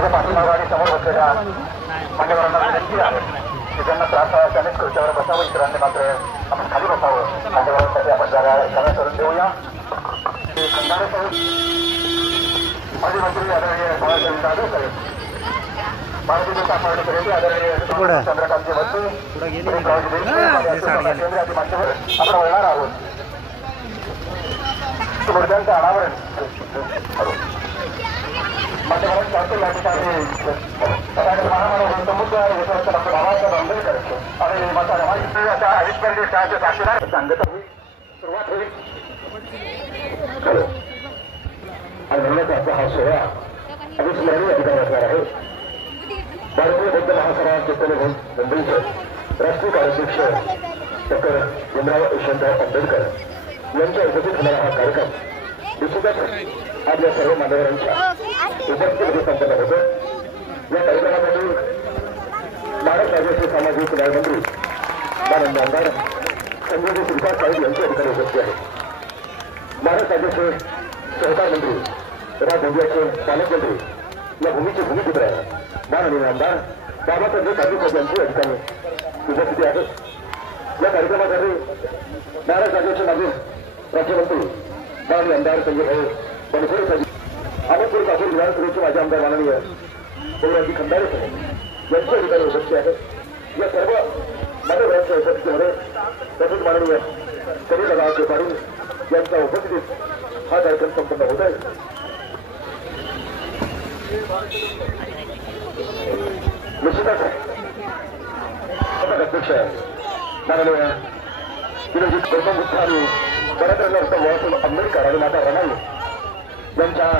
माझ्या पाठीमागं आणि समोर बसलेल्या मान्यवरांना विनंती आहे की ज्यांना त्रास आहे त्यानेच खुर्च्यावर बसावं, इतरांनी मात्र आपण खाली बसावं. मान्यवरांसाठी आपण जागा कमी करून देऊया. खंडारे साहेब, माजी मंत्री आदरणीय बाळासाहेब जाधव साहेब, भारतीय जनता पार्टीचे आदरणीय चंद्रकांतजी वत्से, केंद्राचे मान्यवर आपण वळणार आहोत. मूर्त्यांचं अनावरण मान्यवरांच्या या ठिकाणी महामानव समुद्र यशवंत डॉक्टर बाबासाहेब आंबेडकर आणि माता रमाईच्या आयुष्यवर्गीय शाळेचे साक्षीदार सांगत होईल. सुरुवात होईल आणि म्हणूनच आजचा हा सोहळा अविस्मरणीय ठिकाणी असणार आहे. भारतीय बौद्ध महासभा मुंबईचे राष्ट्रीय कार्याध्यक्ष डॉक्टर भीमराव यशवंतराव आंबेडकर यांच्या उपस्थित होणारा हा कार्यक्रम निश्चितच आपल्या सर्व मान्यवरांच्या उपस्थितीमध्ये संपन्न होतो. या कार्यक्रमासाठी महाराष्ट्र राज्याचे सामाजिक न्यायमंत्री माननीय आमदार संजय श्रीपाद साहेब यांच्या ठिकाणी उपस्थित आहेत. महाराष्ट्र राज्याचे सहकार मंत्री राज गोंदियाचे पालकमंत्री या भूमीचे भूमिपुत्र माननीय आमदार बाबासाहेब ठाकरे यांची या ठिकाणी उपस्थिती आहे. या कार्यक्रमासाठी महाराष्ट्र राज्याचे माजी राज्यमंत्री माननीय आमदार संजय भाऊ बनसोडे साहेब, अहमदपूर कापूर विधानसभेचे माजी आमदार माननीय गौराजी खंडारे साहेब यांच्या ठिकाणी उपस्थित आहे. या सर्व मान्यवरांच्या उपस्थितीमध्ये तसेच माननीय कविदादा पाटील यांच्या उपस्थितीत हा कार्यक्रम संपन्न होत आहे. निश्चितच अध्यक्ष माननीय विरोधी गौतम गुप्ता आणि बाळासाहेब आंबेडकर आणि माता रमाई यांच्या